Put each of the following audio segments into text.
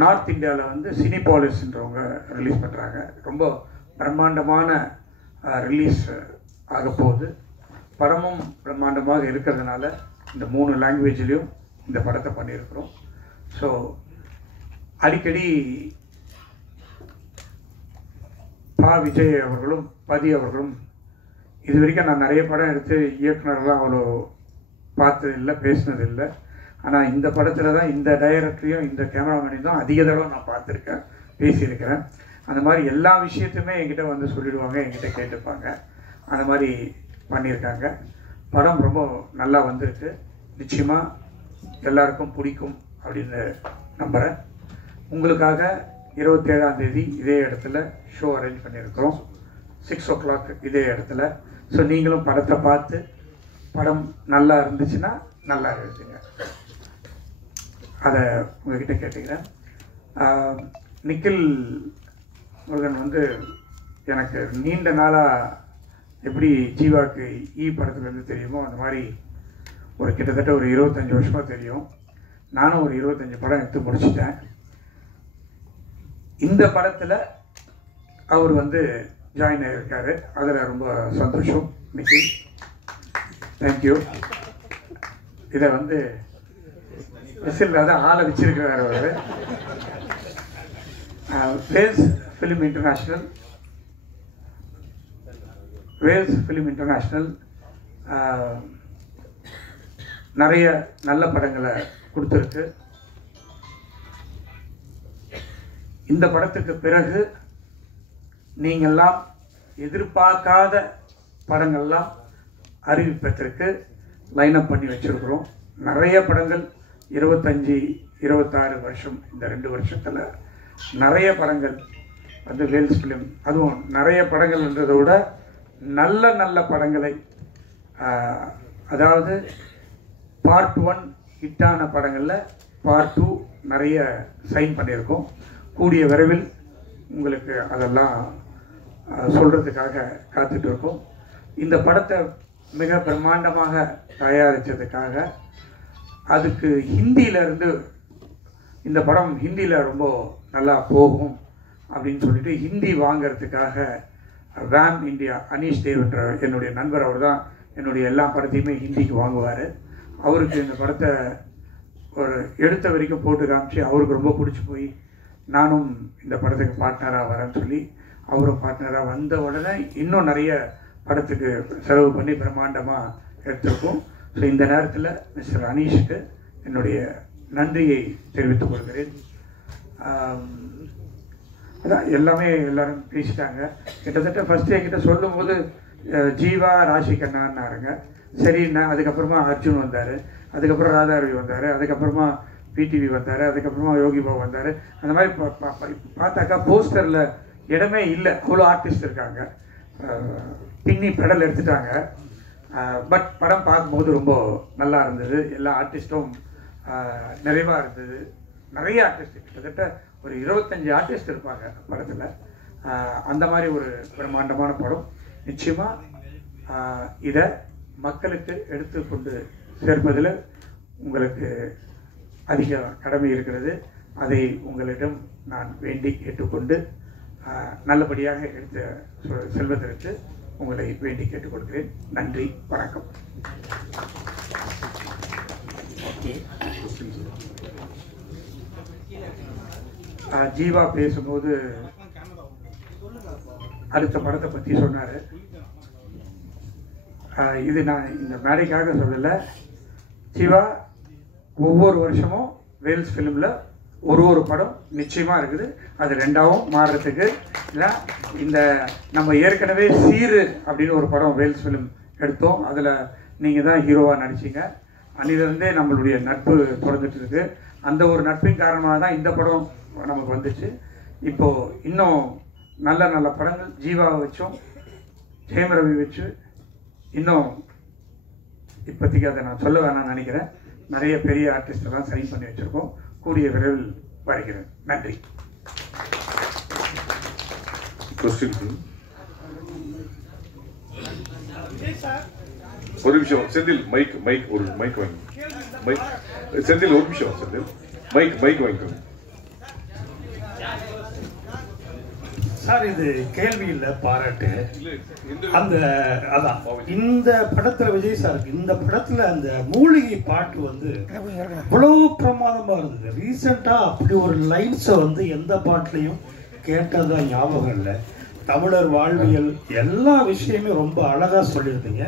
North இந்தியாவில் வந்து சினிபாலிஸ்ன்றவங்க release பண்ணுறாங்க. ரொம்ப பிரம்மாண்டமான ரிலீஸ் ஆக போகுது. படமும் பிரம்மாண்டமாக இருக்கிறதுனால இந்த 3 லாங்குவேஜ்லேயும் இந்த படத்தை பண்ணியிருக்கிறோம். ஸோ அடிக்கடி விஜய் அவர்களும் பதி அவர்களும் இது வரைக்கும் நான் நிறைய படம் எடுத்து இயக்குனர்லாம் அவ்வளோ பார்த்ததில்லை, பேசினதில்லை. ஆனால் இந்த படத்தில் தான் இந்த டைரக்டரையும் இந்த கேமராமேனையும் தான் அதிக தடவை நான் பார்த்துருக்கேன், பேசியிருக்கிறேன். அந்த மாதிரி எல்லா விஷயத்தையுமே என்கிட்ட வந்து சொல்லிடுவாங்க, என்கிட்ட கேட்டுப்பாங்க. அந்த மாதிரி பண்ணியிருக்காங்க. படம் ரொம்ப நல்லா வந்திருக்கு. நிச்சயமாக எல்லாருக்கும் பிடிக்கும் அப்படின்னு நம்புகிறேன். உங்களுக்காக 27ஆம் தேதி இதே இடத்துல ஷோ அரேஞ்ச் பண்ணியிருக்கிறோம், 6 o'clock இதே இடத்துல. ஸோ நீங்களும் படத்தை பார்த்து படம் நல்லா இருந்துச்சுன்னா நல்லா எழுதுங்க, அதை உங்ககிட்ட கேட்டுக்கிறேன். நிக்கில் முருகன் வந்து எனக்கு நீண்ட நாளாக எப்படி ஜீவாக்கு படத்துலேருந்து தெரியுமோ அந்த மாதிரி ஒரு கிட்டத்தட்ட ஒரு 25 வருஷமாக தெரியும். நானும் ஒரு 25 படம் எடுத்து முடிச்சிட்டேன். இந்த படத்தில் அவர் வந்து ஜாயின் ஆகியிருக்காரு. அதில் ரொம்ப சந்தோஷம். நிக்கில், தேங்க்யூ. இதை வந்து மிஸ்ஸில் தான் ஆளை வச்சிருக்கிறார் அவர். வேல்ஸ் ஃபிலிம் இன்டர்நேஷ்னல் நிறைய நல்ல படங்களை கொடுத்துருக்கு. இந்த படத்துக்கு பிறகு நீங்கள்லாம் எதிர்பார்க்காத படங்கள்லாம் அறிவிப்பதற்கு லைனப் பண்ணி வச்சுருக்கிறோம். நிறைய படங்கள் 25, 26 வருஷம், இந்த 2 வருஷத்தில் நிறைய படங்கள் வந்து வேல்ஸ் ஃபிலிம், அதுவும் நிறைய படங்கள்ன்றதை விட நல்ல நல்ல படங்களை, அதாவது பார்ட் 1 ஹிட்டான படங்களில் பார்ட் 2 நிறைய சைன் பண்ணியிருக்கோம். கூடிய விரைவில் உங்களுக்கு அதெல்லாம் சொல்கிறதுக்காக காத்துட்டு இருக்கோம். இந்த படத்தை மிக பிரம்மாண்டமாக தயாரித்ததுக்காக, அதுக்கு ஹிந்தியிலேருந்து இந்த படம் ஹிந்தியில் ரொம்ப நல்லா போகும் அப்படின்னு சொல்லிட்டு ஹிந்தி வாங்கிறதுக்காக வேம் இந்தியா அனீஷ் தேவ் என்ற என்னுடைய நண்பர், அவர் தான் என்னுடைய எல்லா படத்தையுமே ஹிந்திக்கு வாங்குவார். அவருக்கு இந்த படத்தை ஒரு எடுத்த வரைக்கும் போட்டு காமிச்சு அவருக்கு ரொம்ப பிடிச்சி போய் நானும் இந்த படத்துக்கு பார்ட்னராக வரேன்னு சொல்லி அவரும் பார்ட்னராக வந்த உடனே இன்னும் நிறைய படத்துக்கு செலவு பண்ணி பிரம்மாண்டமாக எடுத்திருக்கோம். ஸோ இந்த நேரத்தில் மிஸ்டர் அனீஷுக்கு என்னுடைய நன்றியை தெரிவித்துக் கொள்கிறேன். அதான் எல்லாமே எல்லாரும் பேசிட்டாங்க. கிட்டத்தட்ட ஃபஸ்ட்டு என்கிட்ட சொல்லும்போது ஜீவா ராஷி கண்ணான்னாருங்க. சரிண்ணா. அதுக்கப்புறமா அர்ஜுன் வந்தார், அதுக்கப்புறம் ராதாரவி வந்தார், அதுக்கப்புறமா பிடிவி வந்தார், அதுக்கப்புறமா யோகி பாபு வந்தார். அந்த மாதிரி பார்த்தாக்கா போஸ்டரில் இடமே இல்லை, அவ்வளோ ஆர்டிஸ்ட் இருக்காங்க. பின்னி பெடல் எடுத்துட்டாங்க. பட் படம் பார்க்கும்போது ரொம்ப நல்லா இருந்தது. எல்லா ஆர்டிஸ்ட்டும் நிறைவாக இருந்தது. நிறைய ஆர்டிஸ்ட், கிட்டத்தட்ட ஒரு 25 ஆர்டிஸ்ட் இருப்பாங்க படத்தில். அந்த மாதிரி ஒரு பிரம்மாண்டமான படம். நிச்சயமாக இதை மக்களுக்கு எடுத்து கொண்டு சேர்ப்பதில் உங்களுக்கு அதிக கடமை இருக்கிறது. அதை உங்களிடம் நான் வேண்டி கேட்டுக்கொண்டு நல்லபடியாக எடுத்து செல்வதற்கு உங்களை வேண்டி கேட்டுக்கொள்கிறேன். நன்றி, வணக்கம். ஜீவா பேசும்போது அடுத்த படத்தை பற்றி சொன்னார். இது நான் இந்த மேடைக்காக சொல்லலை. ஜீவா ஒவ்வொரு வருஷமும் வேல்ஸ் ஃபிலிமில் ஒரு படம் நிச்சயமாக இருக்குது. அது 2ஆவும் மாறுறதுக்கு இல்லை. இந்த நம்ம ஏற்கனவே சீரு அப்படின்னு ஒரு படம் வேல்ஸ் ஃபிலிம் எடுத்தோம். அதில் நீங்கள் தான் ஹீரோவாக நடிச்சிங்க. அன்னிலிருந்தே நம்மளுடைய நட்பு தொடர்ந்துட்டு இருக்கு. அந்த ஒரு நட்பின் காரணமாக தான் இந்த படம் நமக்கு வந்துச்சு. இப்போது இன்னும் நல்ல நல்ல படங்கள் ஜீவாவை வச்சும் ஜெயம் ரவி வச்சு இன்னும் இப்போதைக்கு அதை நான் சொல்ல வேணாம்னு நினைக்கிறேன். நிறைய பெரிய ஆர்டிஸ்டெல்லாம் சைன் பண்ணி வச்சுருக்கோம். கூடிய விரைவில் வருகிறேன். நன்றி. ஒரு நிமிஷம் செந்தில், மைக் ஒரு மைக் வாங்கி. மைக் செந்தில், ஒரு நிமிஷம் செந்தில், மைக் வாங்கிக்கோங்க. சார் இது கேள்வி இல்லை, பாராட்டு. அந்த அதான் இந்த படத்துல விஜய் சாருக்கு இந்த படத்துல அந்த மூலிகை பாட்டு வந்து அவ்வளவு பிரமாதமா இருந்தது. ரீசெண்டா அப்படி ஒரு லைன்ஸை வந்து எந்த பாட்டுலையும் கேட்டதா ஞாபகம் இல்லை. தமிழர் வாழ்வியல் எல்லா விஷயமே ரொம்ப அழகா சொல்லியிருந்தீங்க,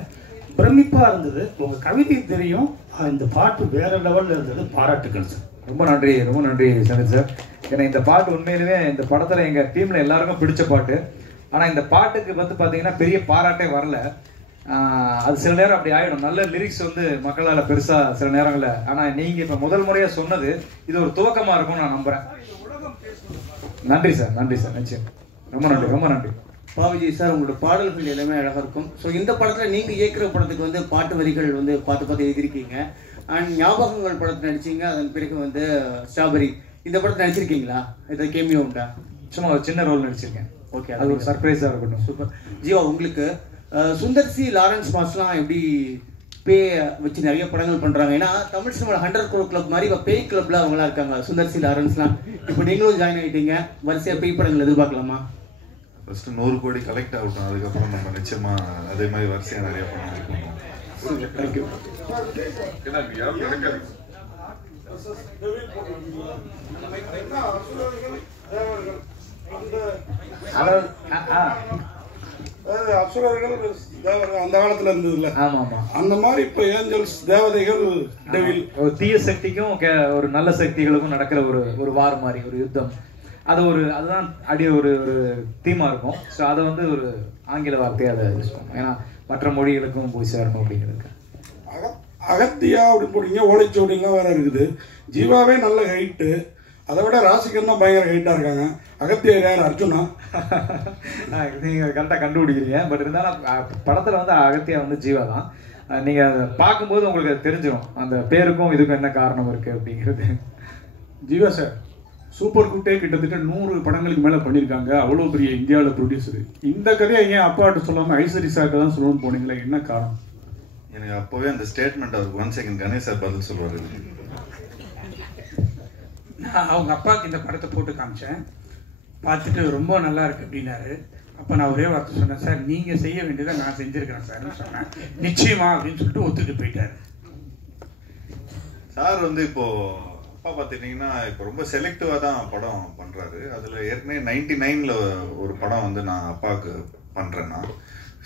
பிரமிப்பா இருந்தது. உங்க கவிதை தெரியும், இந்த பாட்டு வேற லெவல்ல இருந்தது. பாராட்டுகள் சார். ரொம்ப நன்றி, ரொம்ப நன்றி சந்தித் சார். ஏன்னா இந்த பாட்டு உண்மையிலுமே இந்த படத்தில் எங்கள் டீமில் எல்லாருக்கும் பிடிச்ச பாட்டு. ஆனால் இந்த பாட்டுக்கு வந்து பார்த்தீங்கன்னா பெரிய பாராட்டே வரல. அது சில நேரம் அப்படி ஆகிடும். நல்ல லிரிக்ஸ் வந்து மக்களால் பெருசாக சில நேரங்களில். ஆனால் நீங்கள் இப்போ முதல் முறையாக சொன்னது இது ஒரு துவக்கமாக இருக்கும்னு நான் நம்புகிறேன். நன்றி சார், நன்றி சார், நிச்சயம். ரொம்ப நன்றி, ரொம்ப நன்றி. பாவிஜய் சார், உங்களோட பாடல்கள் எல்லாமே அழகாக இருக்கும். ஸோ இந்த படத்தில் நீங்கள் இயக்குற படத்துக்கு வந்து பாட்டு வரிகள் வந்து பார்த்து எழுதியிருக்கீங்க. அண்ட் ஞாபகங்கள் படத்தில் நடிச்சிங்க, அதன் பிறகு வந்து ஸ்ட்ராபெரி இந்த படத்தில் நடிச்சிருக்கீங்களா? இதை கேமியோ உண்டா? சும்மா ஒரு சின்ன ரோல் நடிச்சிருக்கேன். ஓகே, அது ஒரு சர்ப்ரைஸாக இருக்கட்டும். சூப்பர். ஜீவா, உங்களுக்கு சுந்தர் சி லாரன்ஸ் மாஸ்லாம் எப்படி பே வச்சு நிறைய படங்கள் பண்ணுறாங்க? ஏன்னா தமிழ் சினிமா 100 crore கிளப் மாதிரி இப்போ பேய் கிளப்ல அவங்களாம் இருக்காங்க. சுந்தர் சி லாரன்ஸ்லாம் இப்போ நீங்களும் ஜாயின் ஆகிட்டீங்க. வரிசையாக பேய் படங்கள் எதிர்பார்க்கலாமா? ஃபர்ஸ்ட் 100 கோடி கலெக்ட் ஆகட்டும், அதுக்கப்புறம் நம்ம நிச்சயமா அதே மாதிரி வரிசையாக நிறைய படம் இருக்கும். தேங்க்யூ. அசுரர்கள் அந்த காலத்துல இருந்ததுல, அந்த மாதிரி இப்ப ஏஞ்சல்ஸ், தேவதைகள், ஒரு தீய சக்திக்கும் ஒரு நல்ல சக்திகளுக்கும் நடக்கிற ஒரு வார் மாதிரி ஒரு யுத்தம். அதுதான் ஒரு தீமா இருக்கும். ஸோ அதை வந்து ஒரு ஆங்கில வார்த்தையை அதை யூஸ் பண்ணுவோம். ஏன்னா மற்ற மொழிகளுக்கும் போய் சேரணும் அப்படிங்கிறது. அகத்தியா அப்படின்னு போட்டீங்க, ஓலைச்சோடிலாம் வேற இருக்குது. ஜீவாவே நல்ல ஹைட்டு, அதை விட ராசிகன் தான் பயங்கர ஹைட்டா இருக்காங்க. அகத்தியா யார்? அர்ஜுனா? நீங்க கரெக்டாக கண்டுபிடிக்கிறீங்க. பட் இருந்தாலும் படத்துல வந்து அகத்தியா வந்து ஜீவா தான். நீங்க அதை பார்க்கும்போது உங்களுக்கு அது தெரிஞ்சிடும் அந்த பேருக்கும் இதுக்கும் என்ன காரணம் இருக்கு அப்படிங்கிறது. ஜீவா சார் சூப்பர் குட்டே கிட்டத்தட்ட 100 படங்களுக்கு மேலே பண்ணியிருக்காங்க. அவ்வளோ பெரிய இந்தியாவில் ப்ரொடியூசரு. இந்த கதையை ஏன் அப்பாட்ட சொல்லாமல் ஐஸ்வரி சார்ட்டு தான் சொல்லணும்னு போனீங்களா? என்ன காரணம்? எனக்கு அப்போவே அந்த ஸ்டேட்மெண்ட் அவருக்கு 1 செகண்ட் கணேஷ் சார் பதில் சொல்லுவார். நான் அவங்க அப்பாவுக்கு இந்த படத்தை போட்டு காமிச்சேன், பார்த்துட்டு ரொம்ப நல்லா இருக்கு அப்படின்னாரு. அப்போ நான் ஒரே வார்த்தை சொன்னேன், சார் நீங்கள் செய்ய வேண்டியதை நான் செஞ்சுருக்கிறேன் சார்னு சொன்னேன். நிச்சயமா அப்படின்னு சொல்லிட்டு ஒத்துட்டு போயிட்டாரு. சார் வந்து இப்போ அப்பா பார்த்துட்டிங்கன்னா இப்போ ரொம்ப செலக்டிவாக தான் படம் பண்ணுறாரு. அதில் ஏற்கனவே 99ல் ஒரு படம் வந்து நான் அப்பாவுக்கு பண்ணுறேன்னா,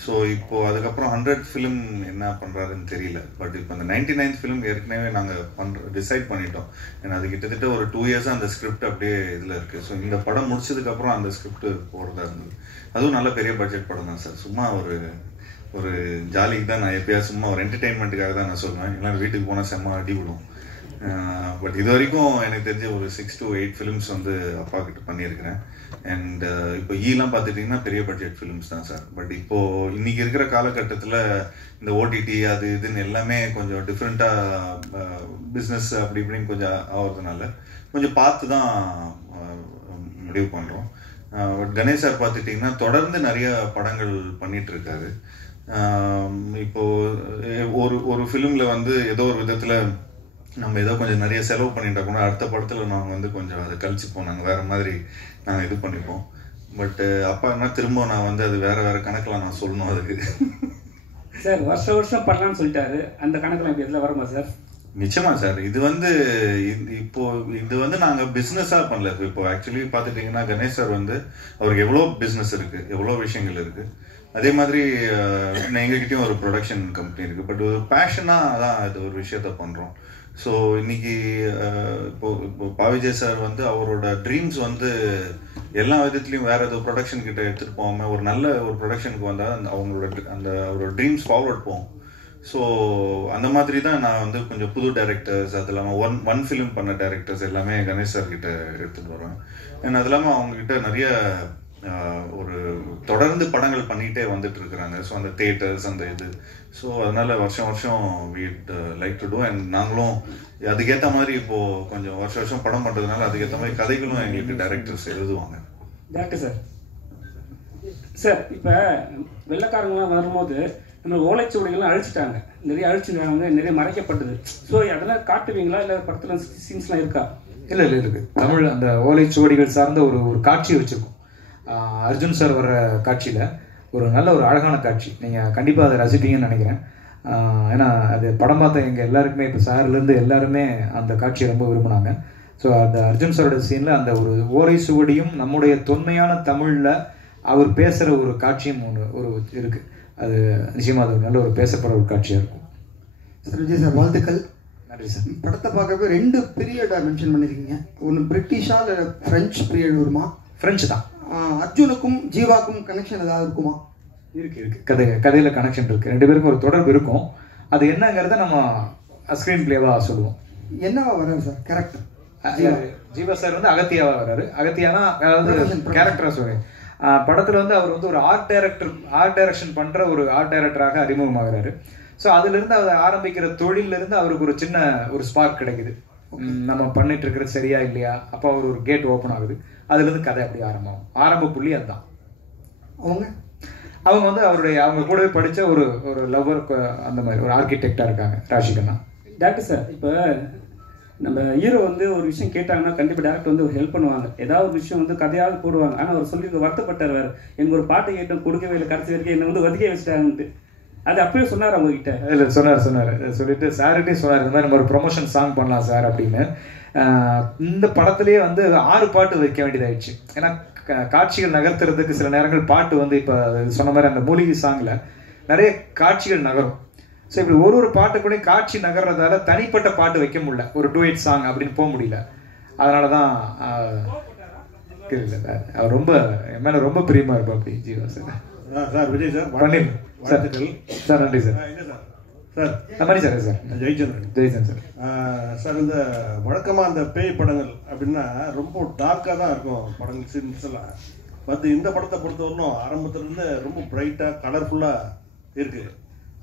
ஸோ இப்போ அதுக்கப்புறம் 100th ஃபிலிம் என்ன பண்ணுறாருன்னு தெரியல. பட் இப்போ அந்த 99th ஃபிலிம் ஏற்கனவே நாங்கள் டிசைட் பண்ணிட்டோம். ஏன்னா அது கிட்டத்தட்ட ஒரு 2 இயர்ஸாக அந்த ஸ்கிரிப்ட் அப்படியே இதில் இருக்குது. ஸோ இந்த படம் முடிச்சதுக்கப்புறம் அந்த ஸ்கிரிப்ட் போகிறதா இருந்தது. அதுவும் நல்ல பெரிய பட்ஜெட் படம் தான் சார். சும்மா ஒரு ஜாலிக்கு தான் நான் எப்பயாவது சும்மா ஒரு என்டர்டெயின்மெண்ட்டுக்காக தான் நான் சொல்லுவேன். இல்லைன்னா வீட்டுக்கு போனால் செம்ம அடி விடும். பட் இது வரைக்கும் எனக்கு தெரிஞ்ச ஒரு 6 to 8 ஃபிலிம்ஸ் வந்து அப்பா கிட்ட பண்ணியிருக்கிறேன். அண்ட் இப்போ ஈலாம் பார்த்துட்டிங்கன்னா பெரிய பட்ஜெட் ஃபிலிம்ஸ் தான் சார். பட் இப்போது இன்றைக்கி இருக்கிற காலகட்டத்தில் இந்த ஓடிடி அது இதுன்னு எல்லாமே கொஞ்சம் டிஃப்ரெண்ட்டாக பிஸ்னஸ் அப்படி இப்படின்னு கொஞ்சம் ஆகிறதுனால கொஞ்சம் பார்த்து தான் முடிவு பண்ணுறோம். பட் கணேஷ் சார் பார்த்துட்டிங்கன்னா தொடர்ந்து நிறைய படங்கள் பண்ணிகிட்ருக்காரு. இப்போது ஒரு ஃபிலிமில் வந்து ஏதோ ஒரு விதத்தில் நம்ம ஏதோ கொஞ்சம் நிறைய செலவு பண்ணிட்டா கூட அடுத்த படத்தில் நாங்கள் வந்து கொஞ்சம் அதை கழிச்சுப்போம், நாங்கள் வேறு மாதிரி நாங்கள் இது பண்ணிப்போம். பட் அப்பா என்ன திரும்ப நான் வந்து அது வேறு கணக்கில் நான் சொல்லணும் அதுக்கு. சார் வருஷம் பண்ணலான்னு சொல்லிட்டாரு, அந்த கணக்கில் இப்போ இதில் வருமா சார்? நிச்சயமா சார். இது வந்து நாங்கள் பிஸ்னஸாக பண்ணல. இப்போ ஆக்சுவலி பார்த்துட்டிங்கன்னா கணேஷ் சார் வந்து அவருக்கு எவ்வளோ பிஸ்னஸ் இருக்குது, எவ்வளோ விஷயங்கள் இருக்குது. அதே மாதிரி எங்ககிட்டயும் ஒரு ப்ரொடக்ஷன் கம்பெனி இருக்குது. பட் ஒரு பேஷனாக தான் இது ஒரு விஷயத்த பண்ணுறோம். ஸோ இன்னைக்கு இப்போ பாவிஜய் சார் வந்து அவரோட ட்ரீம்ஸ் வந்து எல்லா விதத்துலையும் வேற ஏதோ ப்ரொடக்ஷன் கிட்ட எடுத்துகிட்டு போகாமல் ஒரு நல்ல ஒரு ப்ரொடக்ஷனுக்கு வந்தால் அவரோட ட்ரீம்ஸ் ஃபார்வர்ட் போகும். ஸோ அந்த மாதிரி தான் நான் வந்து கொஞ்சம் புது டைரக்டர்ஸ், அது இல்லாமல் ஒன் ஃபிலிம் பண்ண டைரக்டர்ஸ் எல்லாமே கணேஷ் சார் கிட்ட எடுத்துகிட்டு வருவேன். ஏன்னா அது இல்லாமல் அவங்ககிட்ட நிறைய ஒரு தொடர்ந்து படங்கள் பண்ணிகிட்டே வந்துட்டு இருக்கிறாங்க. ஸோ அந்த தியேட்டர்ஸ் அந்த இது, ஸோ அதனால வருஷம் வீட் லைக் டு டூ. அண்ட் நாங்களும் அதுக்கேற்ற மாதிரி இப்போது கொஞ்சம் வருஷம் படம் பண்ணுறதுனால அதுக்கேற்ற மாதிரி கதைகளும் எங்களுக்கு டைரக்டர்ஸ் எழுதுவாங்க. டாக்டர் சார், சார் இப்போ வெள்ளைக்காரங்களாம் வரும்போது நம்ம ஓலைச்சுவடிகள்லாம் அழிச்சிட்டாங்க, நிறைய அழிச்சுட்டாங்க, நிறைய மறைக்கப்பட்டது. ஸோ அதெல்லாம் காட்டுவீங்களா, இல்லை படத்தில் சீன்ஸ்லாம் இருக்கா? இல்லை இருக்கு. தமிழ் அந்த ஓலைச்சுவடிகள் சார்ந்த ஒரு காட்சி வச்சிருக்கோம். அர்ஜுன் சார் வர்ற காட்சியில் ஒரு நல்ல ஒரு அழகான காட்சி. நீங்கள் கண்டிப்பாக அதை ரசிப்பீங்கன்னு நினைக்கிறேன். ஏன்னா அது படம் பார்த்த எங்கள் எல்லாருக்குமே, இப்போ சார்லேருந்து எல்லாருமே அந்த காட்சியை ரொம்ப விரும்பினாங்க. ஸோ அந்த அர்ஜுன் சாரோட சீனில் அந்த ஒரு ஓரை சுவடியும் நம்முடைய தொன்மையான தமிழில் அவர் பேசுகிற ஒரு காட்சியும் ஒரு இருக்குது. அது நிச்சயமாக அது ஒரு நல்ல ஒரு பேசப்படுற ஒரு காட்சியாக இருக்கும். சார் விஜய் சார் வாழ்த்துக்கள். நன்றி சார். படத்தை பார்க்கவே 2 பீரியடை மென்ஷன் பண்ணியிருக்கீங்க. ஒன்று பிரிட்டிஷா இல்லை ஃப்ரெஞ்ச் பீரியட் வருமா? ஃப்ரெஞ்சு தான். அர்ஜுனுக்கும் ஜீவாக்கும் கனெக்ஷன் ஏதாவது இருக்குமா? இருக்கு. கதையில் கனெக்ஷன் இருக்குது. 2 பேருக்கும் ஒரு தொடர்பு இருக்கும். அது என்னங்கிறத நம்ம ஸ்க்ரீன் பிளேவாக சொல்லுவோம். என்னவா வராரு சார் கேரக்டர்? ஜீவா சார் வந்து அகத்தியாவா வராரு. அகத்தியானா அதாவது கேரக்டரா சொல்றேன். படத்துல வந்து அவர் வந்து ஒரு ஆர்ட் டைரக்ஷன் பண்ற ஒரு ஆர்ட் டைரக்டராக அறிமுகமாகிறாரு. ஸோ அதுல இருந்து அவர் ஆரம்பிக்கிற தொழில இருந்து அவருக்கு ஒரு சின்ன ஒரு ஸ்பார்க் கிடைக்குது. நம்ம பண்ணிட்டு இருக்கிறது சரியா இல்லையா, அப்போ அவர் ஒரு கேட் ஓப்பன் ஆகுது. அதுல இருந்து கதை அப்படி ஆரம்ப புள்ளி அதுதான். அவங்க வந்து அவங்க கூடவே படிச்ச ஒரு லவ்வர், அந்த மாதிரி ஒரு ஆர்கிடெக்டா இருக்காங்க ராஷிகண்ணா. டாக்டர் சார், இப்போ நம்ம ஹீரோ வந்து ஒரு விஷயம் கேட்டாங்கன்னா கண்டிப்பாக டேரக்டர் வந்து ஒரு ஹெல்ப் பண்ணுவாங்க. ஏதாவது ஒரு விஷயம் வந்து கதையாவது போடுவாங்க. ஆனால் அவர் சொல்லி வருத்தப்பட்டார், வேறு எங்கள் ஒரு பாட்டை கேட்டோம் கொடுக்கவே இல்லை, கடைசி வரைக்கும் என்னை வந்து ஒதுக்கி வச்சுட்டாங்கன்ட்டு. அது அப்பயே சொன்னார் அவங்ககிட்ட. இல்லை சொன்னார் சொல்லிட்டு சார்கிட்டே சொன்னார், இந்த மாதிரி நம்ம ஒரு ப்ரொமோஷன் சாங் பண்ணலாம் சார் அப்படின்னு. இந்த படத்துலேயே வந்து 6 பாட்டு வைக்க வேண்டியதாயிடுச்சு. ஏன்னா காட்சிகள் நகர்த்துறதுக்கு சில நேரங்கள் பாட்டு வந்து இப்போ சொன்ன மாதிரி அந்த மூலிகை சாங்கில் நிறைய காட்சிகள் நகரும். ஸோ இப்படி ஒரு பாட்டு கூட காட்சி நகர்றதால தனிப்பட்ட பாட்டு வைக்க முடியல, ஒரு டூயட் சாங் அப்படின்னு போக முடியல. அதனால தான் அவர் ரொம்ப என் மேலே ரொம்ப பிரியமா இருப்பா அப்படி Jeeva sir. Sir Vijay sir பண்ணிடுங்க சார். சார் நன்றி sir. Sir Mani sir. Sir Jaison sir. Sir இந்த வழக்கமாக அந்த பேய் படங்கள் அப்படின்னா ரொம்ப டார்க்காக தான் இருக்கும் படங்கள், சீன்ஸ் எல்லாம். பட் இந்த படத்தை பொறுத்தவரைக்கும் ஆரம்பத்துலேருந்து ரொம்ப பிரைட்டாக கலர்ஃபுல்லாக இருக்குது.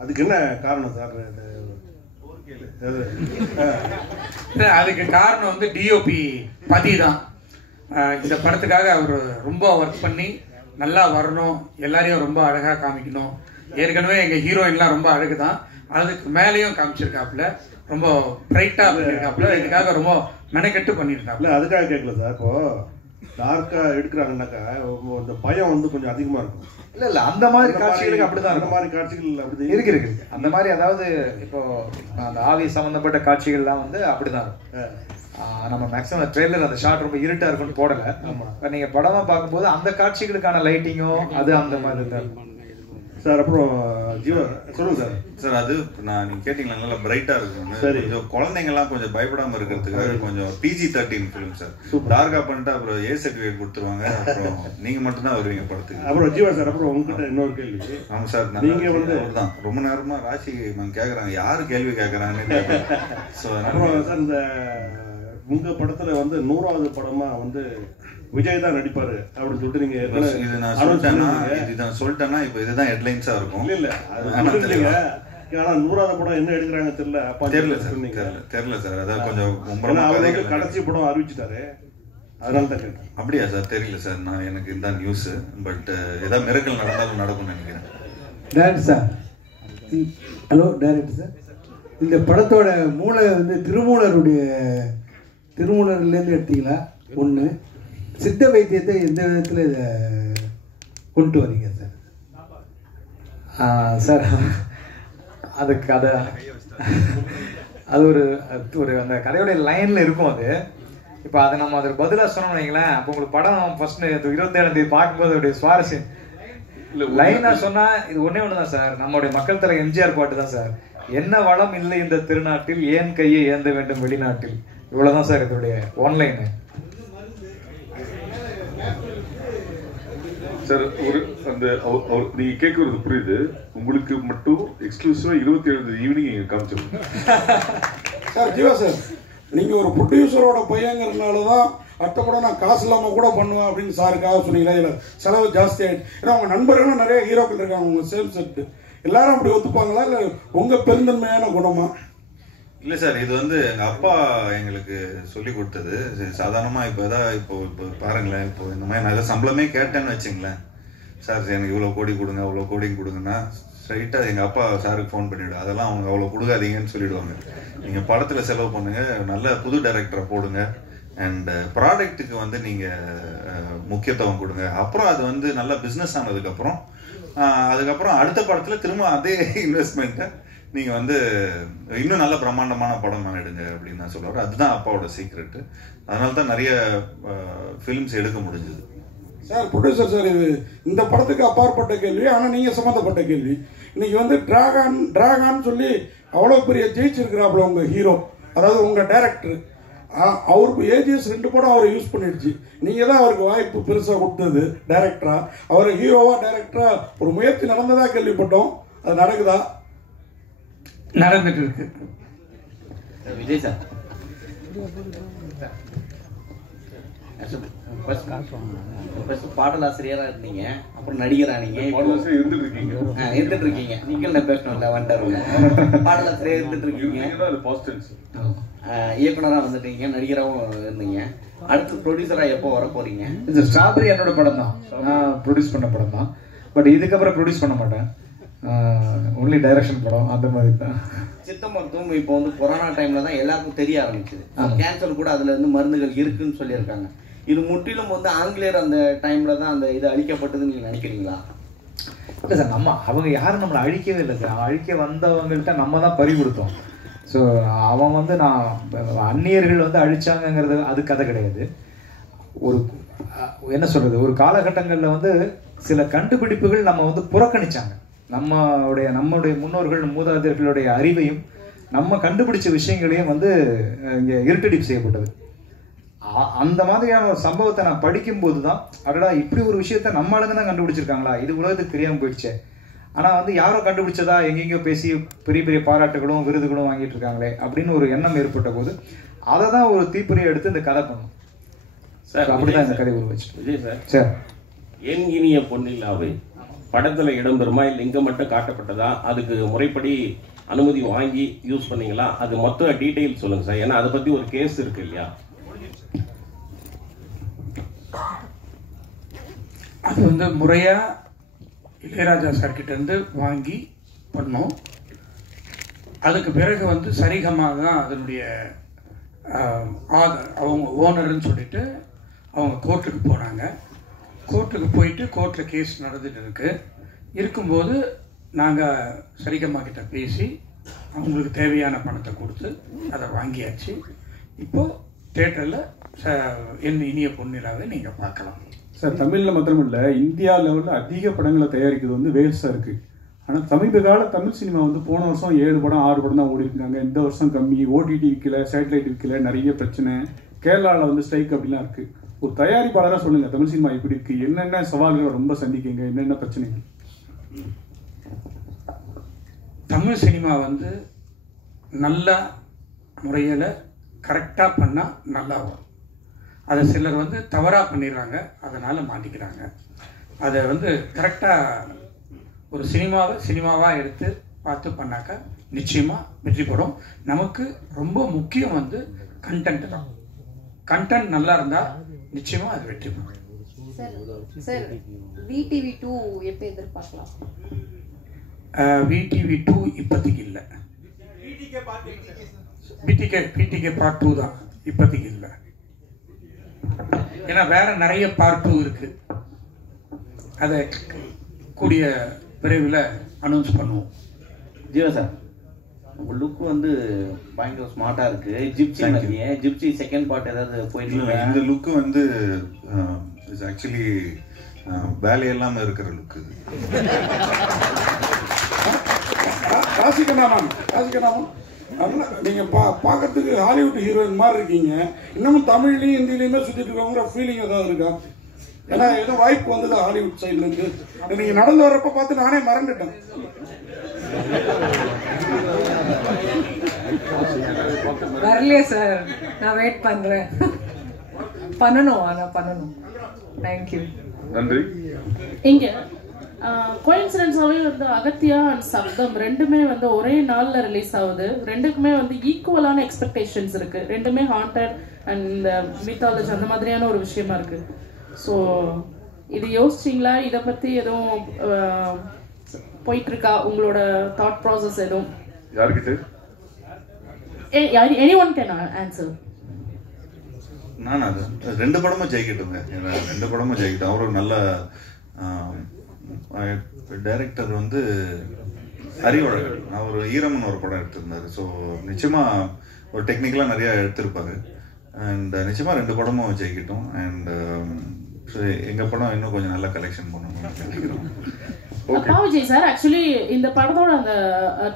அதுக்கு என்ன காரணம் சார்? அதுக்கு காரணம் வந்து டிஓபி பதி தான். இந்த படத்துக்காக அவர் ரொம்ப ஒர்க் பண்ணி நல்லா வரணும், எல்லாரையும் ரொம்ப அழகாக காமிக்கணும். ஏற்கனவே எங்கள் ஹீரோயின்லாம் ரொம்ப அழகு தான், அதுக்கு மேலேயும் காமிச்சிருக்காப்புல, ரொம்ப பிரைட்டாக பண்ணியிருக்காப்புல. இதுக்காக ரொம்ப மெனக்கெட்டு பண்ணியிருக்காப்புல. அதுக்காக கேட்கல சார். இப்போ டார்க்கா எடுக்கிறாங்கன்னாக்கா இந்த பயம் வந்து கொஞ்சம் அதிகமா இருக்கும். இல்ல அந்த மாதிரி காட்சிகளுக்கு அப்படிதான். அந்த மாதிரி காட்சிகள் அப்படி இருக்கு. அந்த மாதிரி அதாவது இப்போ அந்த ஆவி சம்பந்தப்பட்ட காட்சிகள்லாம் வந்து அப்படிதான். நம்ம மேக்ஸிமம் ட்ரெய்லர் அந்த ஷாட் ரொம்ப இருட்டா இருக்குன்னு போடல. நீங்க படமா பார்க்கும்போது அந்த காட்சிகளுக்கான லைட்டிங்கும் அது அந்த மாதிரி தான் சார். அப்புறம் ஜீவா சொல்லுங்க சார். சார் அது நீங்க கேட்டீங்களா, நல்லா பிரைட்டா இருக்கும். கொஞ்சம் குழந்தைங்க எல்லாம் கொஞ்சம் பயப்படாம இருக்கிறதுக்காக கொஞ்சம் PG-13 ஃபிலிம் சார். டார்கா பண்ணிட்டு அப்புறம் A சர்டிஃபிகேட் கொடுத்துருவாங்க. அப்புறம் நீங்க மட்டும் தான் வருவீங்க படத்துக்கு. அப்புறம் ஜீவா சார், அப்புறம் உங்ககிட்ட இன்னொரு கேள்வி. ஆமா சார், நீங்க வந்து தான் ரொம்ப நேரமா ராசி மேம் கேக்குறாங்க, யாரு கேள்வி கேக்குறாங்கன்னு. அப்புறம் சார் இந்த உங்க படத்துல வந்து 100வது படமா வந்து விஜய் தான் நடிப்பாரு அப்படின்னு சொல்லிட்டு நீங்க இது நான் சொல்லிட்டேன்னா இப்போ இதுதான் ஹெட்லைன்ஸா இருக்கும். இல்ல இல்லைங்க. ஆனா 100வது படம் என்ன எடுக்கிறாங்க தெரியல சார். அதான் கொஞ்சம் கடைசி படம் அறிவிச்சுட்டாரு, அதனால தான் கேட்டேன். அப்படியா சார்? தெரியல சார். நான் எனக்கு இந்த நியூஸ், பட் ஏதாவது மிரக்கல் நடந்தாலும் நடக்கும்னு நினைக்கிறேன். Director sir, hello director sir, இந்த படத்தோட மூளை வந்து திருமூலர்லேருந்து எடுத்தீங்களா? ஒன்று, சித்த வைத்தியத்தை எந்த விதத்தில் இதை கொண்டு வரீங்க சார்? சார் அதுக்கு அது ஒரு அந்த கதையோடைய லைனில் இருக்கும். அது இப்போ அதை நம்ம அதுக்கு பதிலாக சொன்னோம்னு வைங்களேன், அப்போ உங்களுக்கு படம் ஃபர்ஸ்ட் 27ஆம் தேதி பார்க்கும்போது அதோடைய சுவாரஸ்யம் லைனாக சொன்னால் இது ஒன்றே ஒன்று தான் சார். நம்மளுடைய மக்கள் தலை எம்ஜிஆர் பாட்டு தான் சார். என்ன வளம் இல்லை இந்த திருநாட்டில், ஏன் கையை ஏந்த வேண்டும் வெளிநாட்டில். இவ்வளவுதான் சார் இதோடைய ஆன்லைன். சார் ஒரு அந்த நீங்க கேட்கறது புரியுது. உங்களுக்கு மட்டும் எக்ஸ்க்ளூசிவா 27 ஈவினிங் காமிச்சிருக்கோம் சார். ஜீவா சார், நீங்க ஒரு ப்ரொடியூசரோட பையங்கிறதுனாலதான் அடுத்த படம் நான் காசு இல்லாம கூட பண்ணுவேன் அப்படின்னு சாருக்காக சொன்னீங்களா? இல்ல செலவு ஜாஸ்தி ஆயிடுச்சு? ஏன்னா உங்க நண்பர்களும் நிறைய ஹீரோக்கள் இருக்காங்க உங்க சேம் செட், எல்லாரும் அப்படி ஒத்துப்பாங்களா? இல்ல உங்க பெருந்தன்மையான குணமா? இல்லை சார், இது வந்து எங்கள் அப்பா எங்களுக்கு சொல்லி கொடுத்தது. சாதாரணமாக இப்போ பாருங்களேன், இப்போ இந்த மாதிரி நான் சம்பளமே கேட்டேன்னு வச்சுங்களேன், சார் எனக்கு இவ்வளோ கோடி கொடுங்க அவ்வளோ கோடி கொடுங்கன்னா ஸ்ட்ரைட்டாக எங்கள் அப்பா சாருக்கு ஃபோன் பண்ணிவிடு. அதெல்லாம் அவங்க அவ்வளோ கொடுக்காதீங்கன்னு சொல்லிவிடுவாங்க. நீங்கள் படத்தில் செலவு பண்ணுங்கள், நல்ல புது டைரக்டரை போடுங்க, அண்ட் ப்ராடக்ட்டுக்கு வந்து நீங்கள் முக்கியத்துவம் கொடுங்க. அப்புறம் அது வந்து நல்லா பிஸ்னஸ் ஆனதுக்கப்புறம் அதுக்கப்புறம் அடுத்த படத்தில் திரும்ப அதே இன்வெஸ்ட்மெண்ட்டை நீங்கள் வந்து இன்னும் நல்ல பிரம்மாண்டமான படம் எடுங்க அப்படின்னு நான் சொல்லுவார். அதுதான் அப்பாவோட சீக்ரெட்டு. அதனால தான் நிறைய ஃபிலிம்ஸ் எடுக்க முடிஞ்சது. சார் ப்ரொடியூசர் சார், இது இந்த படத்துக்கு அப்பாற்பட்ட கேள்வி, ஆனால் நீங்கள் சம்மந்தப்பட்ட கேள்வி. இன்னைக்கு வந்து டிராகான்னு சொல்லி அவ்வளோ பெரிய ஜெயிச்சிருக்கிறாப்புல உங்கள் ஹீரோ, அதாவது உங்கள் டைரக்டர். அவருக்கு ஏஜிஎஸ் 2 படம் அவரை யூஸ் பண்ணிடுச்சு. நீங்கள் தான் அவருக்கு வாய்ப்பு பெருசாக கொடுத்தது டைரக்டரா. அவர் ஹீரோவா டைரக்டரா ஒரு முயற்சி நடந்ததா கேள்விப்பட்டோம். அது நடக்குதா? நடந்துட்டு இருக்கு. விஜய் சார், பாடலாசிரியரா இருந்தீங்க, அப்புறம் நடிகரா நீங்க இருந்துட்டு இருக்கீங்க. நீங்கள் பேசணும்ல வந்துட்டாருங்க. பாடலாசிரியர் இருந்துட்டு இருக்கீங்க, இயக்குனரா வந்துட்டீங்க, நடிகராகவும் இருந்தீங்க. அடுத்து ப்ரொடியூசரா எப்போ வர போறீங்க? இந்த ஸ்ட்ராபெரி என்னோட படம் தான், நான் ப்ரொடியூஸ் பண்ண படம் தான். பட் இதுக்கப்புறம் ப்ரொடியூஸ் பண்ண மாட்டேன், ஒன்லி டைரக்ஷன் படம் அந்த மாதிரி தான். சித்த மருத்துவம் இப்போ வந்து கொரோனா டைம்ல தான் எல்லாருக்கும் தெரிய ஆரம்பிச்சது. கேன்சர் கூட அதுல இருந்து மருந்துகள் இருக்குன்னு சொல்லியிருக்காங்க. இது முற்றிலும் வந்து ஆங்கிலேயர் அந்த டைம்ல தான் அந்த இது அழிக்கப்பட்டதுன்னு நீங்க நினைக்கிறீங்களா? இல்லை சார், அவங்க யாரும் நம்மளை அழிக்கவே இல்லை சார். அழிக்க வந்தவங்கள்ட்ட நம்ம தான் பறி கொடுத்தோம். ஸோ அவன் வந்து அந்நியர்கள் வந்து அழிச்சாங்கிறது அது கதை கிடையாது. ஒரு என்ன சொல்றது, ஒரு காலகட்டங்களில் வந்து சில கண்டுபிடிப்புகள் நம்ம வந்து புறக்கணிச்சாங்க. நம்மளுடைய முன்னோர்கள் மூதாதையர்களுடைய அறிவையும் நம்ம கண்டுபிடிச்ச விஷயங்களையும் வந்து இங்கே இருட்டடிப்பு செய்யப்பட்டது. அந்த மாதிரியான ஒரு சம்பவத்தை நான் படிக்கும்போது தான், அடடா இப்படி ஒரு விஷயத்த நம்ம ஆளுங்க தான் கண்டுபிடிச்சிருக்காங்களா, இது உலகத்துக்கு தெரியாமல் போயிடுச்சு. ஆனால் வந்து யாரோ கண்டுபிடிச்சதா எங்கெங்கயோ பேசி பெரிய பெரிய பாராட்டுகளும் விருதுகளும் வாங்கிட்டு இருக்காங்களே அப்படின்னு ஒரு எண்ணம் ஏற்பட்ட போது அதை தான் ஒரு தீப்பொறியை எடுத்து இந்த கதை பண்ணும் சார். அப்படிதான் இந்த கதை உருவாச்சு. விஜய் சார், என் இனிய பொன்னில்லாவை படத்துல இடம்பெறுமா இல்லை இங்க மட்டும் காட்டப்பட்டதா, அதுக்கு முறைப்படி அனுமதி வாங்கி யூஸ் பண்ணீங்களா, அது மொத்த டீடைல் சொல்லுங்க சார். ஏன்னா அதை பத்தி ஒரு கேஸ் இருக்கு இல்லையா? அது வந்து முறையா இளையராஜா சார் கிட்ட இருந்து வாங்கி பண்ணோம். அதுக்கு பிறகு வந்து சரிகமாக தான் அதனுடைய அவங்க ஓனர்னு சொல்லிட்டு அவங்க கோர்ட்டுக்கு போனாங்க. கோர்ட்டுக்கு போயிட்டு கோர்ட்டில் கேஸ் நடந்துட்டு இருக்கும்போது நாங்கள் சரிகமா கிட்ட பேசி அவங்களுக்கு தேவையான பணத்தை கொடுத்து அதை வாங்கியாச்சு. இப்போது தேட்டரில் என் இனிய பொன்னிலாவை நீங்கள் பார்க்கலாம் சார். தமிழில் மாத்திரமில்லை, இந்தியா லெவலில் அதிக படங்களை தயாரிக்கிறது வந்து வேல்ஸாக இருக்குது. ஆனால் சமீப கால தமிழ் சினிமா வந்து போன வருஷம் 7 படம் 6 படம் தான் ஓடி இருக்காங்க. இந்த வருஷம் கம்மி, ஓடிடி விற்கல, சேட்டலைட் விற்கல, நிறைய பிரச்சனை. கேரளாவில் வந்து ஸ்ட்ரைக் அப்படிலாம் இருக்குது. ஒரு தயாரிப்பாளராக சொல்லுங்கள், தமிழ் சினிமா எப்படி இருக்குது, என்னென்ன சவால்களை ரொம்ப சந்திக்குங்க, என்னென்ன பிரச்சனைகள்? தமிழ் சினிமா வந்து நல்ல முறையில் கரெக்டாக பண்ணால் நல்லா வரும். அதை சிலர் வந்து தவறாக பண்ணிடுறாங்க, அதனால் மாட்டிக்கிறாங்க. அதை வந்து கரெக்டாக ஒரு சினிமாவாக எடுத்து பார்த்து பண்ணாக்கா நிச்சயமாக வெற்றி பெறும். நமக்கு ரொம்ப முக்கியம் வந்து கண்டென்ட் தான். கண்டென்ட் நல்லா இருந்தால் நிச்சயமாக அது வெற்றி பெறும். சார், VTV 2 எப்போ எதிர்பார்க்கலாம்? VTV 2 இப்போதைக்கு இல்லை. PTK Part 2 தான் இப்போதைக்கு இல்லை. ஏன்னா வேற நிறைய Part 2 இருக்கு. அதை கூடிய விரைவில் அனௌன்ஸ் பண்ணுவோம். ஜீவா சார், உங்கள் லுக் வந்து பயங்கர ஸ்மார்ட்டாக இருக்கு. ஜிப்சி செகண்ட் பார்ட் ஏதாவது போயிட்டு? இந்த லுக்கு வந்து இஸ் ஆக்சுவலி வேலையெல்லாம் இருக்கிற லுக்கு. ராசிகண்ணாமன் நீங்கள் பார்க்கறதுக்கு ஹாலிவுட் ஹீரோயின் மாதிரி இருக்கீங்க. இன்னமும் தமிழ்லையும் ஹிந்திலையுமே சுற்றிட்டு இருக்கவங்கிற ஃபீலிங் ஏதாவது இருக்கா? ஏன்னா ஏதோ வாய்ப்பு வந்தது ஹாலிவுட் சைட்லேருந்து. நீங்கள் நடந்து வர்றப்ப பார்த்து நானே மறந்துட்டேன். வரலையே சார், நான் வெயிட் பண்ணுறேன். பண்ணணும். தேங்க்யூ. நன்றி. இங்கே கோயின்சிடென்ஸாகவே வந்து அகத்தியா அண்ட் சப்தம் ரெண்டுமே வந்து ஒரே நாளில் ரிலீஸ் ஆகுது. ரெண்டுக்குமே வந்து ஈக்குவலான எக்ஸ்பெக்டேஷன்ஸ் இருக்கு. ரெண்டுமே ஹாண்டட் அண்ட் இந்த மித்தாலஜி அந்த மாதிரியான ஒரு விஷயமா இருக்கு. ஸோ இது யோசிச்சிங்களா? இதை பற்றி எதுவும் போயிட்டு இருக்கா உங்களோட தாட் ப்ராசஸ் எதுவும்? யார்கிட்ட? Anyone can answer. நான் அது 2 படமும் ஜெயிக்கட்டுங்க, 2 படமும் ஜெயிக்கட்டும். அவரு நல்ல டைரக்டர் வந்து அறிவழகன், அவர் ஈரம்னு ஒரு படம் எடுத்திருந்தாரு. ஸோ நிச்சயமா ஒரு டெக்னிக்கலாக நிறைய எடுத்திருப்பாரு. அண்ட் நிச்சயமா 2 படமும் ஜெயிக்கட்டும். அண்ட் எங்க படம் இன்னும் கொஞ்சம் நல்லா கலெக்ஷன் பண்ணணும்னு நினைக்கிறோம். விஜய் சார், ஆக்சுவலி இந்த படத்தோட அந்த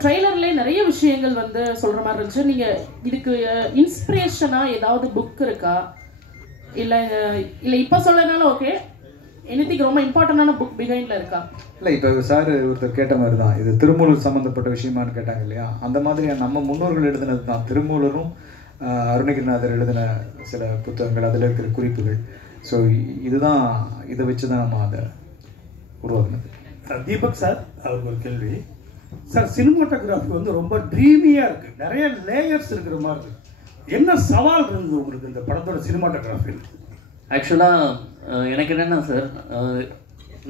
ட்ரெய்லர்ல நிறைய விஷயங்கள் வந்து சொல்ற மாதிரி இருந்துச்சு. நீங்க இதுக்கு இன்ஸ்பிரேஷனா ஏதாவது புக் இருக்கா, இல்ல இப்ப சொல்லனாலும் ஓகே, எனிதிங் ரொம்ப இம்பார்ட்டன்டான புக் பிஹைண்ட்ல இருக்கா? இல்லை, இப்போ சார் ஒருத்தர் கேட்ட மாதிரி தான், இது திருமூலர் சம்மந்தப்பட்ட விஷயமானு கேட்டாங்க இல்லையா, அந்த மாதிரி நம்ம முன்னோர்கள் எழுதினது தான். திருமூலரும் அருணகிரிநாதர் எழுதின சில புத்தகங்கள், அதில் இருக்கிற குறிப்புகள். ஸோ இதுதான், இதை வச்சு தான் நம்ம அதை உருவாக்குனது. தீபக் சார், அவருக்கு ஒரு கேள்வி சார். சினிமாட்டோகிராஃபி வந்து ரொம்ப ட்ரீமியாக இருக்குது, நிறைய லேயர்ஸ் இருக்கிற மாதிரி இருக்குது. என்ன சவால் இருந்தது உங்களுக்கு இந்த படத்தோட சினிமாட்டோகிராஃபியில்? ஆக்சுவலாக எனக்கு என்னென்னா சார்,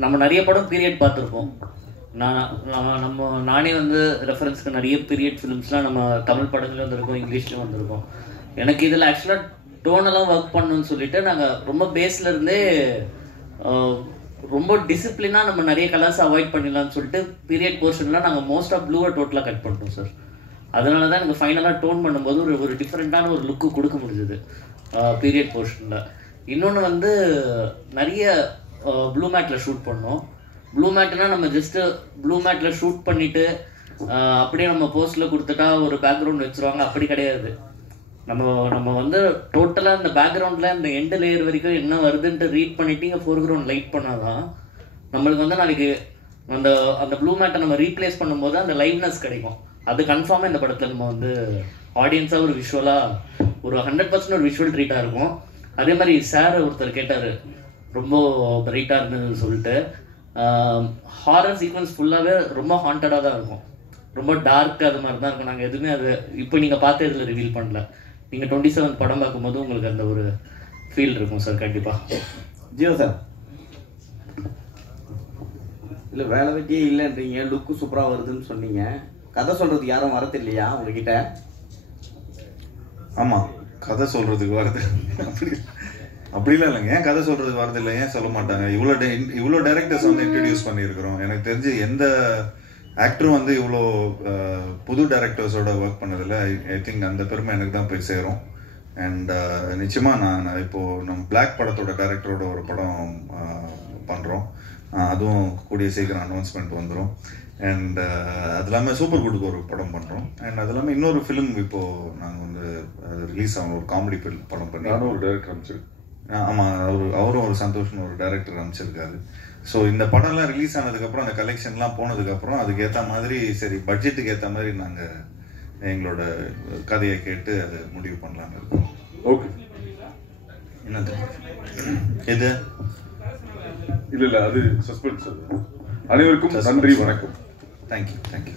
நம்ம நிறைய படம் பீரியட் பார்த்துருப்போம். நானே வந்து ரெஃபரன்ஸ்க்கு நிறைய பீரியட் ஃபிலிம்ஸ்லாம் நம்ம தமிழ் படத்துலையும் வந்திருக்கோம், இங்கிலீஷ்லையும் வந்திருக்கோம். எனக்கு இதில் ஆக்சுவலாக டோனெல்லாம் ஒர்க் பண்ணணும்னு சொல்லிட்டு நாங்கள் ரொம்ப பேஸ்லேருந்தே ரொம்ப டிசிப்ளினாக நம்ம நிறைய கலர்ஸ் அவாய்ட் பண்ணிடலாம்னு சொல்லிட்டு பீரியட் போர்ஷன்லாம் நாங்கள் மோஸ்ட் ஆஃப் ப்ளூவை டோட்டலாக கட் பண்ணிட்டோம் சார். அதனால தான் எனக்கு ஃபைனலாக டோன் பண்ணும்போது ஒரு டிஃப்ரெண்ட்டான ஒரு லுக்கு கொடுக்க முடிஞ்சுது பீரியட் போர்ஷனில். இன்னொன்று வந்து நிறைய ப்ளூ மேட்டில் ஷூட் பண்ணோம். ப்ளூ மேட்னா நம்ம ஜஸ்ட்டு ப்ளூ மேட்டில் ஷூட் பண்ணிவிட்டு அப்படியே நம்ம போஸ்ட்டில் கொடுத்துட்டா ஒரு பேக்ரவுண்ட் வச்சுருவாங்க, அப்படி கிடையாது. நம்ம வந்து டோட்டலாக இந்த பேக்ரவுண்டில் இந்த எண்டு லேயர் வரைக்கும் என்ன வருதுன்ட்டு ரீட் பண்ணிவிட்டு இங்கே ஃபோர்க்ரவுண்ட் லைட் பண்ணாதான் நம்மளுக்கு வந்து நாளைக்கு அந்த ப்ளூ மேட்டை நம்ம ரீப்ளேஸ் பண்ணும்போது அந்த லைவ்னஸ் கிடைக்கும். அது கன்ஃபார்மாக இந்த படத்தில் நம்ம வந்து ஆடியன்ஸாக ஒரு விஷுவலாக ஒரு 100% ஒரு விஷுவல் ட்ரீட்டாக இருக்கும். அதே மாதிரி சார் ஒருத்தர் கேட்டார், ரொம்ப பிரைட்டாக இருந்ததுன்னு சொல்லிட்டு. ஹாரர் சீக்வன்ஸ் ஃபுல்லாகவே ரொம்ப ஹாண்டடாக தான் இருக்கும், ரொம்ப டார்க் அது மாதிரி தான் இருக்கும். நாங்கள் எதுவுமே அது இப்போ நீங்கள் பார்த்து இதில் ரிவீல் பண்ணல. நீங்கள் 27 படம் பார்க்கும்போது உங்களுக்கு அந்த ஒரு ஃபீல் இருக்கும் சார். கண்டிப்பாக ஜியோ சார், இல்லை வேலை வெட்டியே இல்லைன்றீங்க, லுக்கு சூப்பராக வருதுன்னு சொன்னீங்க. கதை சொல்கிறதுக்கு யாரும் வரது இல்லையா உங்ககிட்ட? ஆமாம், கதை சொல்கிறதுக்கு வருது. அப்படிலாம் இல்லைங்க, ஏன் கதை சொல்கிறதுக்கு வரது இல்லை, ஏன் சொல்ல மாட்டாங்க? இவ்வளோ டைரக்டர்ஸ் வந்து இன்ட்ரடியூஸ் பண்ணியிருக்கிறோம். எனக்கு தெரிஞ்சு எந்த ஆக்டரும் வந்து இவ்வளோ புது டைரக்டர்ஸோட ஒர்க் பண்ணதில்லை. ஐ திங்க் அந்த பெருமை எனக்கு தான் போய் சேரும். அண்ட் நிச்சயமாக நான் இப்போது நம்ம பிளாக் படத்தோட டைரக்டரோட ஒரு படம் பண்ணுறோம். அதுவும் கூடிய சீக்கிரம் அனௌன்ஸ்மெண்ட் வந்துடும். அண்ட் அது இல்லாமல் சூப்பர் குட்டுக்கு ஒரு படம் பண்ணுறோம். அண்ட் அது இல்லாமல் இன்னொரு ஃபிலிம் இப்போது நாங்கள் வந்து ரிலீஸ் ஆகணும், ஒரு காமெடி படம் பண்ணி ஒரு டைரக்டர் அமைச்சிருக்கேன். ஆமாம், அவரும் ஒரு சந்தோஷம்னு ஒரு டைரக்டர் அமைச்சிருக்காரு. ஸோ இந்த படம்லாம் ரிலீஸ் ஆனதுக்கப்புறம், அந்த கலெக்ஷன்லாம் போனதுக்கப்புறம் அதுக்கு ஏற்ற மாதிரி, சரி பட்ஜெட்டுக்கு ஏற்ற மாதிரி நாங்கள் எங்களோட கதையை கேட்டு அதை முடிவு பண்ணலான்னு இருக்கோம். ஓகே, என்னது இது? இல்லை அது சஸ்பென்ஸ். அனைவருக்கும் நன்றி, வணக்கம். தேங்க்யூ. தேங்க்யூ.